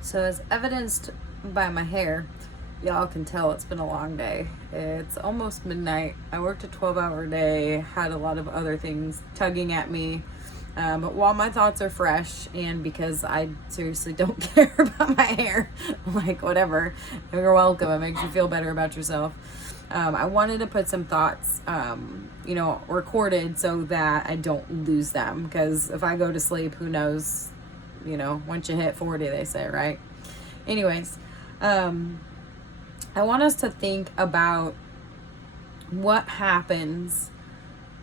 So as evidenced by my hair, y'all can tell it's been a long day. It's almost midnight. I worked a 12-hour day, had a lot of other things tugging at me. But while my thoughts are fresh, and because I seriously don't care about my hair, I'm like, whatever, you're welcome. It makes you feel better about yourself. I wanted to put some thoughts, recorded so that I don't lose them. Because if I go to sleep, who knows? Once you hit 40, they say, right? Anyways, I want us to think about what happens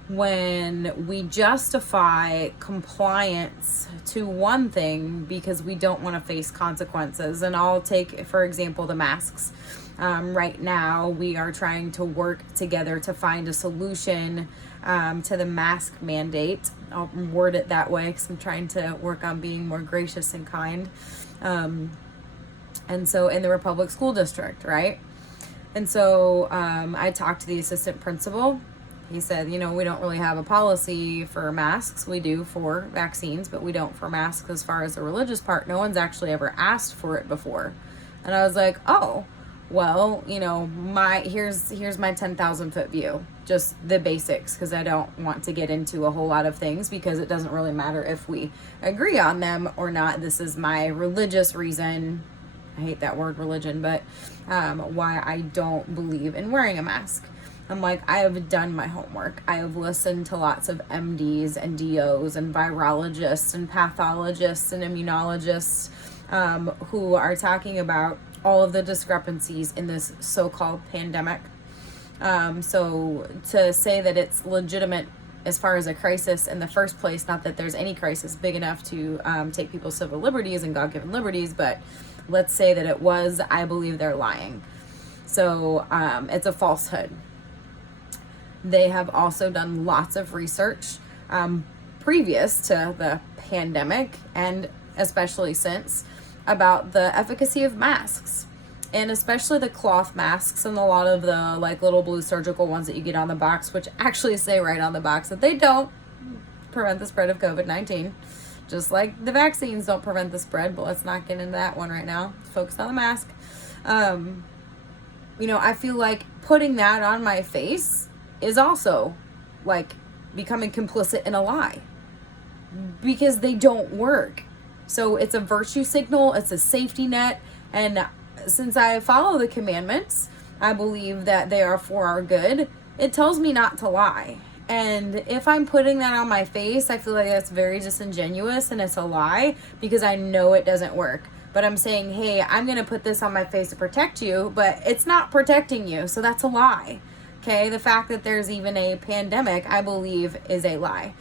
when we justify compliance to one thing because we don't want to face consequences. And I'll take, for example, the masks. Right now, we are trying to work together to find a solution to the mask mandate. I'll word it that way because I'm trying to work on being more gracious and kind. And so in the Republic School District, right? And so I talked to the assistant principal. He said, we don't really have a policy for masks. We do for vaccines, but we don't for masks as far as the religious part. No one's actually ever asked for it before. And I was like, oh, well, here's my 10,000 foot view, just the basics, because I don't want to get into a whole lot of things because it doesn't really matter if we agree on them or not. This is my religious reason. I hate that word religion, but why I don't believe in wearing a mask. I'm like, I have done my homework. I have listened to lots of MDs and DOs and virologists and pathologists and immunologists who are talking about all of the discrepancies in this so-called pandemic. So to say that it's legitimate as far as a crisis in the first place, not that there's any crisis big enough to take people's civil liberties and God-given liberties, but let's say that it was, I believe they're lying. So it's a falsehood. They have also done lots of research previous to the pandemic, and especially since, about the efficacy of masks, and especially the cloth masks and a lot of the little blue surgical ones that you get on the box, which actually say right on the box that they don't prevent the spread of COVID-19, just like the vaccines don't prevent the spread, but let's not get into that one right now. Let's focus on the mask. I feel like putting that on my face is also becoming complicit in a lie because they don't work. So it's a virtue signal, it's a safety net, and since I follow the commandments, I believe that they are for our good. It tells me not to lie. And if I'm putting that on my face, I feel like that's very disingenuous and it's a lie because I know it doesn't work. But I'm saying, hey, I'm going to put this on my face to protect you, but it's not protecting you, so that's a lie. Okay, the fact that there's even a pandemic, I believe, is a lie.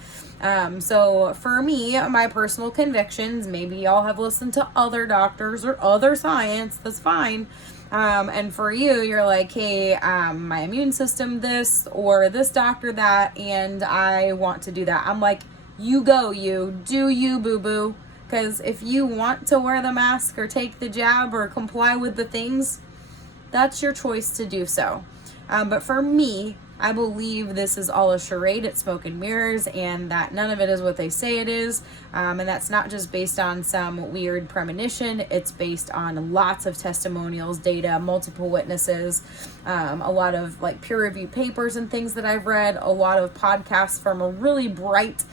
So for me, my personal convictions, maybe y'all have listened to other doctors or other science, that's fine. And for you, you're like, hey, my immune system this or this doctor that, and I want to do that. I'm like, you go, you do you, boo-boo. Because if you want to wear the mask or take the jab or comply with the things, that's your choice to do so. But for me, I believe this is all a charade, it's smoke and mirrors, and that none of it is what they say it is. And that's not just based on some weird premonition, it's based on lots of testimonials, data, multiple witnesses, a lot of peer-reviewed papers and things that I've read, a lot of podcasts from a really bright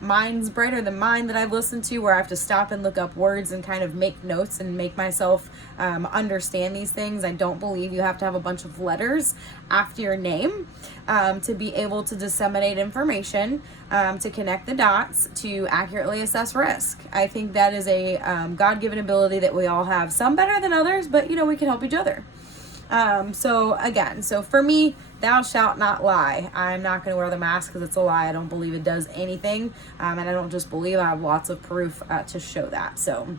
minds brighter than mine that I've listened to, where I have to stop and look up words and kind of make notes and make myself understand these things. I don't believe you have to have a bunch of letters after your name to be able to disseminate information, to connect the dots, to accurately assess risk. I think that is a God-given ability that we all have, some better than others, but we can help each other. So for me, thou shalt not lie. I'm not going to wear the mask because it's a lie. I don't believe it does anything. And I don't just believe, I have lots of proof to show that. So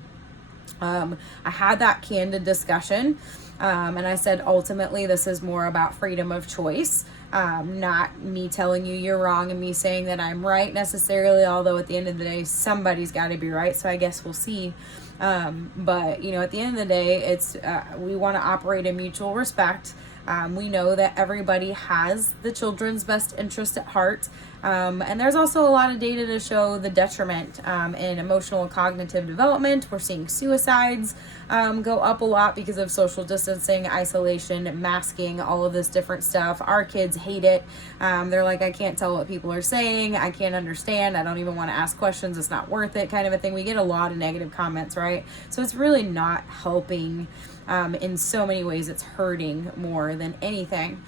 I had that candid discussion. And I said, ultimately, this is more about freedom of choice. Not me telling you you're wrong and me saying that I'm right necessarily, although at the end of the day, somebody's got to be right. So I guess we'll see. But, at the end of the day, it's we want to operate in mutual respect. We know that everybody has the children's best interest at heart. And there's also a lot of data to show the detriment in emotional and cognitive development. We're seeing suicides go up a lot because of social distancing, isolation, masking, all of this different stuff. Our kids hate it. They're like, I can't tell what people are saying. I can't understand. I don't even want to ask questions. It's not worth it, kind of a thing. We get a lot of negative comments, right? So it's really not helping. In so many ways, it's hurting more than anything.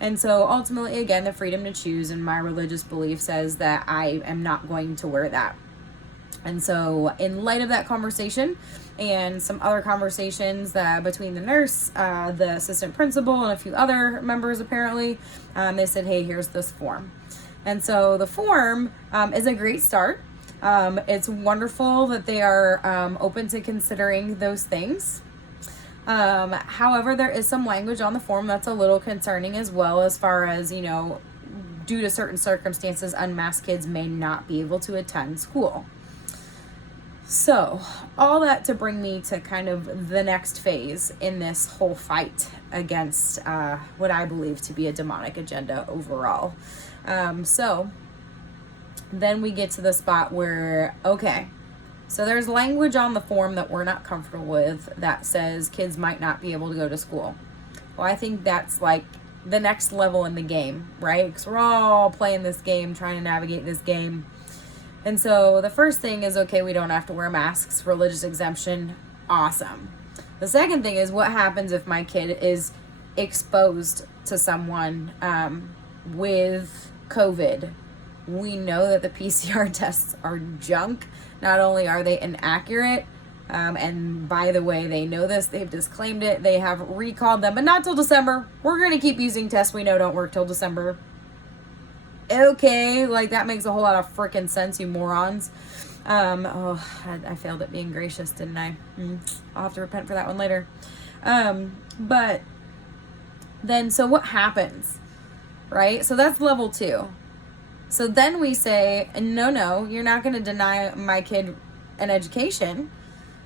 And so ultimately, again, the freedom to choose and my religious belief says that I am not going to wear that. And so in light of that conversation and some other conversations between the nurse, the assistant principal, and a few other members apparently, they said, hey, here's this form. And so the form is a great start. It's wonderful that they are open to considering those things. However, there is some language on the form that's a little concerning as well, as far as, due to certain circumstances, unmasked kids may not be able to attend school. So, all that to bring me to kind of the next phase in this whole fight against what I believe to be a demonic agenda overall. So, then we get to the spot where, okay, so there's language on the form that we're not comfortable with that says kids might not be able to go to school. Well, I think that's like the next level in the game, right? Because we're all playing this game, trying to navigate this game. And so the first thing is, okay, we don't have to wear masks, religious exemption, awesome. The second thing is, what happens if my kid is exposed to someone with COVID? We know that the PCR tests are junk. Not only are they inaccurate, and by the way, they know this, they've disclaimed it, they have recalled them, but not till December. We're going to keep using tests we know don't work till December. Okay, like that makes a whole lot of freaking sense, you morons. I failed at being gracious, didn't I? I'll have to repent for that one later. But then, so what happens, right? So that's level 2. So then we say, no, you're not going to deny my kid an education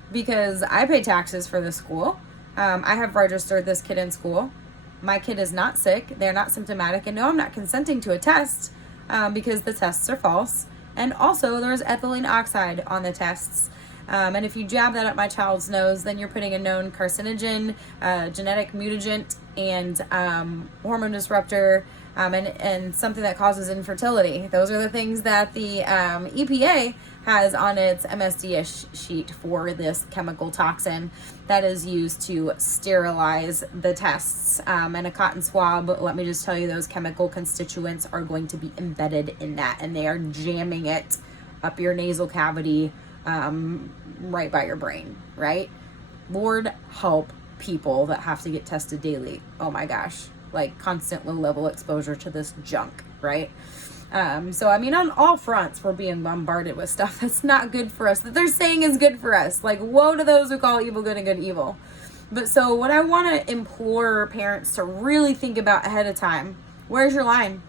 because I pay taxes for this school. I have registered this kid in school. My kid is not sick. They're not symptomatic. And no, I'm not consenting to a test because the tests are false. And also, there's ethylene oxide on the tests. And if you jab that up my child's nose, then you're putting a known carcinogen, genetic mutagent, and hormone disruptor, and something that causes infertility. Those are the things that the EPA has on its MSDS sheet for this chemical toxin that is used to sterilize the tests. And a cotton swab, let me just tell you, those chemical constituents are going to be embedded in that, and they are jamming it up your nasal cavity, right by your brain, right? Lord help people that have to get tested daily. Oh my gosh. Like constant low level exposure to this junk, right? So I mean, on all fronts, we're being bombarded with stuff that's not good for us, that they're saying is good for us. Like, woe to those who call evil good and good evil. But so what I want to implore parents to really think about ahead of time, where's your line?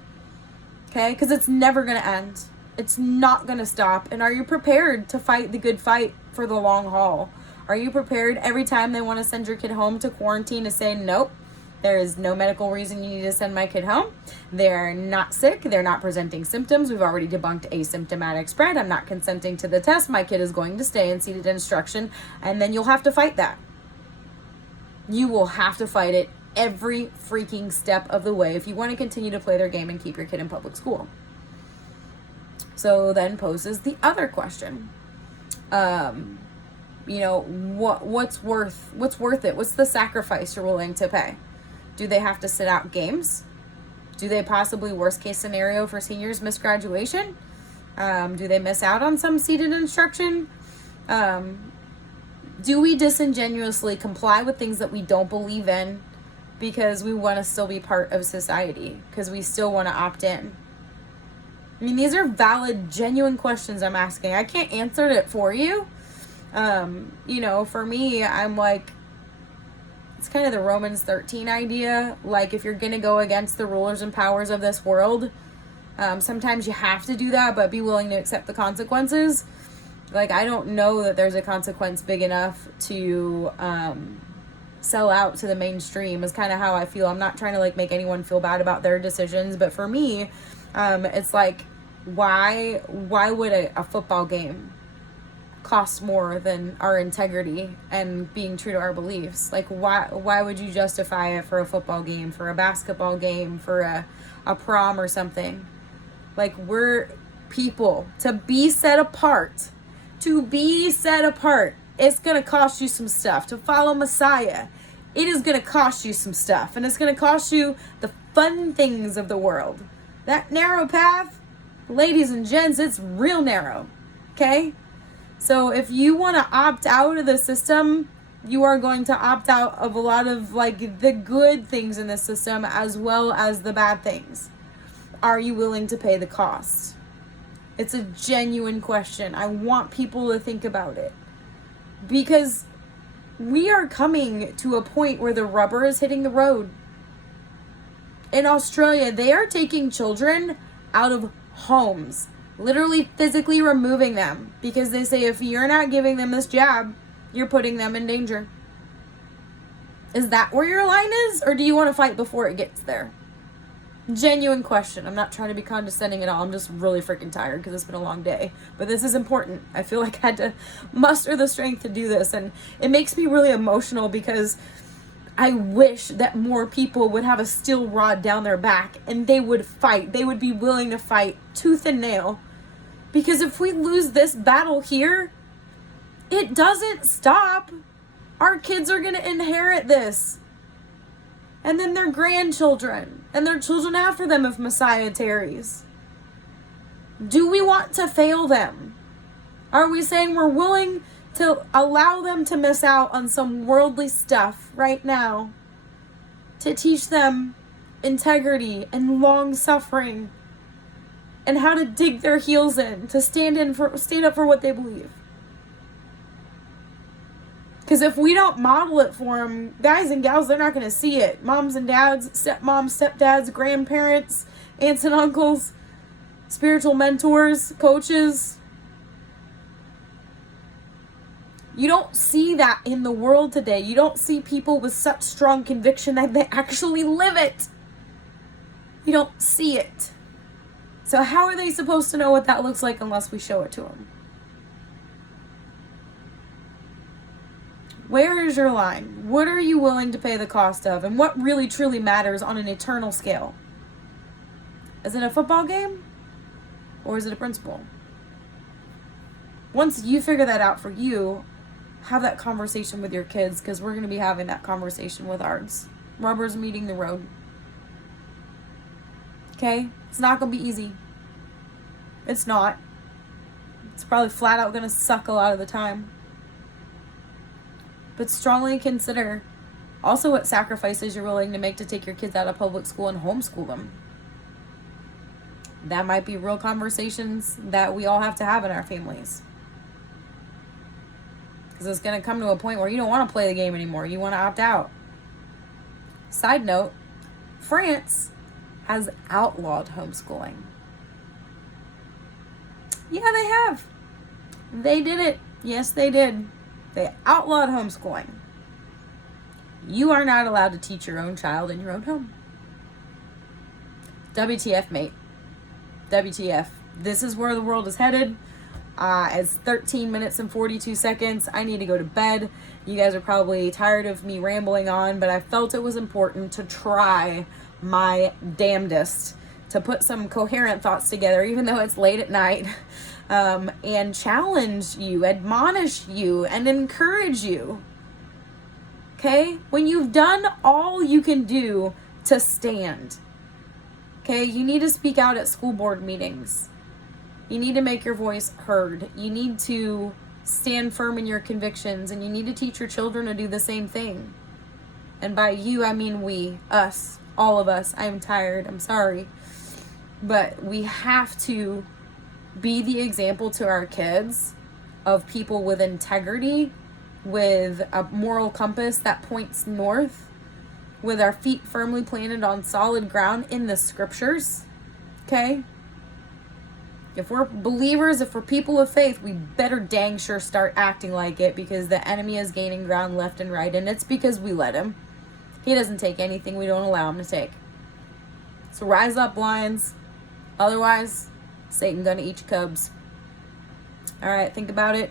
Okay? Because it's never going to end. It's not going to stop. And are you prepared to fight the good fight for the long haul? Are you prepared every time they want to send your kid home to quarantine to say, nope, there is no medical reason you need to send my kid home. They're not sick. They're not presenting symptoms. We've already debunked asymptomatic spread. I'm not consenting to the test. My kid is going to stay in seated instruction. And then you'll have to fight that. You will have to fight it every freaking step of the way if you want to continue to play their game and keep your kid in public school. So then poses the other question. What's worth it? What's the sacrifice you're willing to pay? Do they have to sit out games? Do they possibly, worst case scenario for seniors, miss graduation? Do they miss out on some seated instruction? Do we disingenuously comply with things that we don't believe in because we want to still be part of society, because we still want to opt in? I mean, these are valid, genuine questions I'm asking. I can't answer it for you. For me, I'm like, It's kind of the Romans 13 idea. Like, if you're going to go against the rulers and powers of this world, sometimes you have to do that, but be willing to accept the consequences. Like, I don't know that there's a consequence big enough to sell out to the mainstream is kind of how I feel. I'm not trying to, like, make anyone feel bad about their decisions, but for me, it's like, why would a football game cost more than our integrity and being true to our beliefs? Like, why would you justify it for a football game, for a basketball game, for a prom or something? Like, we're people. To be set apart, it's going to cost you some stuff. To follow Messiah, it is going to cost you some stuff. And it's going to cost you the fun things of the world. That narrow path, ladies and gents, it's real narrow. Okay? So if you want to opt out of the system, you are going to opt out of a lot of, like, the good things in the system as well as the bad things. Are you willing to pay the cost? It's a genuine question. I want people to think about it. Because we are coming to a point where the rubber is hitting the road. In Australia, they are taking children out of homes. Literally physically removing them. Because they say if you're not giving them this jab, you're putting them in danger. Is that where your line is? Or do you want to fight before it gets there? Genuine question. I'm not trying to be condescending at all. I'm just really freaking tired because it's been a long day. But this is important. I feel like I had to muster the strength to do this. And it makes me really emotional because I wish that more people would have a steel rod down their back and they would fight. They would be willing to fight tooth and nail. Because if we lose this battle here, it doesn't stop. Our kids are going to inherit this. And then their grandchildren. And their children after them if Messiah tarries. Do we want to fail them? Are we saying we're willing to allow them to miss out on some worldly stuff right now? To teach them integrity and long suffering. And how to dig their heels in. To stand up for what they believe. Because if we don't model it for them, guys and gals, they're not going to see it. Moms and dads, stepmoms, stepdads, grandparents, aunts and uncles, spiritual mentors, coaches. You don't see that in the world today. You don't see people with such strong conviction that they actually live it. You don't see it. So how are they supposed to know what that looks like unless we show it to them? Where is your line? What are you willing to pay the cost of? And what really truly matters on an eternal scale? Is it a football game? Or is it a principle? Once you figure that out for you, have that conversation with your kids, because we're going to be having that conversation with ours. Rubber's meeting the road. Okay? It's not going to be easy. It's not. It's probably flat out going to suck a lot of the time. But strongly consider also what sacrifices you're willing to make to take your kids out of public school and homeschool them. That might be real conversations that we all have to have in our families. Because it's going to come to a point where you don't want to play the game anymore. You want to opt out. Side note, France has outlawed homeschooling. Yeah, they have. They did it. Yes, they did. They outlawed homeschooling. You are not allowed to teach your own child in your own home. WTF, mate. WTF. This is where the world is headed. It's 13 minutes and 42 seconds. I need to go to bed. You guys are probably tired of me rambling on, but I felt it was important to try my damnedest to put some coherent thoughts together, even though it's late at night. And challenge you, admonish you, and encourage you. Okay? When you've done all you can do to stand, okay, you need to speak out at school board meetings. You need to make your voice heard. You need to stand firm in your convictions, and you need to teach your children to do the same thing. And by you, I mean we, us, all of us. I'm tired. I'm sorry. But we have to be the example to our kids of people with integrity with a moral compass that points north, with our feet firmly planted on solid ground in the scriptures. Okay? If we're believers, if we're people of faith, we better dang sure start acting like it, because the enemy is gaining ground left and right, and it's because we let him. He doesn't take anything we don't allow him to take. So rise up, lions. Otherwise, Satan gonna eat your cubs. All right, think about it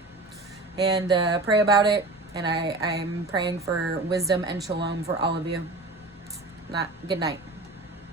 and pray about it. And I'm praying for wisdom and shalom for all of you. Good night.